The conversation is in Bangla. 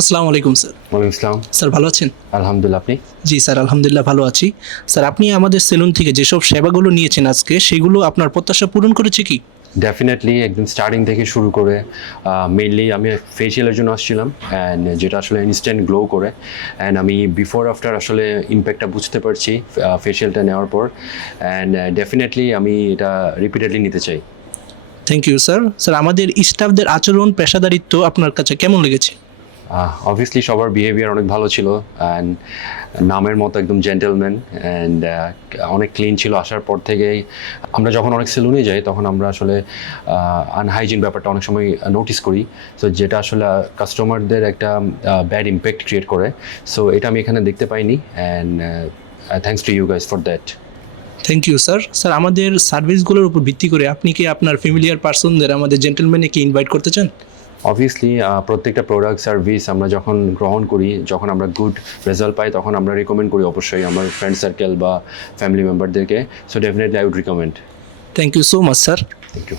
আসসালামু আলাইকুম স্যার। ওয়ালাইকুম আসসালাম। স্যার ভালো আছেন? আলহামদুলিল্লাহ, আপনি? জি স্যার, আলহামদুলিল্লাহ ভালো আছি। স্যার আপনি আমাদের সেলুন থেকে যেসব সেবাগুলো নিয়েছেন আজকে, সেগুলো আপনার প্রত্যাশা পূরণ করেছে কি? ডেফিনেটলি একদম স্টার্টিং থেকে শুরু করে মেইনলি আমি ফেসিয়ালের জন্য আসছিলাম, অ্যান্ড যেটা আসলে ইনস্ট্যান্ট গ্লো করে, অ্যান্ড আমি বিফোর আফটার আসলে ইম্প্যাক্টটা বুঝতে পারছি ফেসিয়ালটা নেওয়ার পর, অ্যান্ড ডেফিনেটলি আমি এটা রিপিটেডলি নিতে চাই। Thank you sir. স্যার আমাদের স্টাফদের আচরণ, পেশাদারিত্ব আপনার কাছে কেমন লেগেছে? অবভিয়াসলি সবার বিহেভিয়ার অনেক ভালো ছিল, অ্যান্ড নামের মতো একদম জেন্টেলম্যান, অ্যান্ড অনেক ক্লিন ছিল। আসার পর থেকেই আমরা যখন অনেক সেলুনে যাই তখন আমরা আসলে আনহাইজিন ব্যাপারটা অনেক সময় নোটিস করি, সো যেটা আসলে কাস্টমারদের একটা ব্যাড ইম্প্যাক্ট ক্রিয়েট করে। সো এটা আমি এখানে দেখতে পাইনি, and thanks to you guys for that. Thank you sir. Sir আমাদের সার্ভিসগুলোর উপর ভিত্তি করে আপনি কি আপনার ফ্যামিলিয়ার পার্সনদের আমাদের জেন্টেলম্যানে কি ইনভাইট করতে চান? অবভিয়াসলি প্রত্যেকটা প্রোডাক্ট সার্ভিস আমরা যখন গ্রহণ করি, যখন আমরা গুড রেজাল্ট পাই, তখন আমরা রেকমেন্ড করি অবশ্যই আমার ফ্রেন্ড সার্কেল বা ফ্যামিলি মেম্বারদেরকে। So definitely I would recommend. Thank you so much sir. Thank you.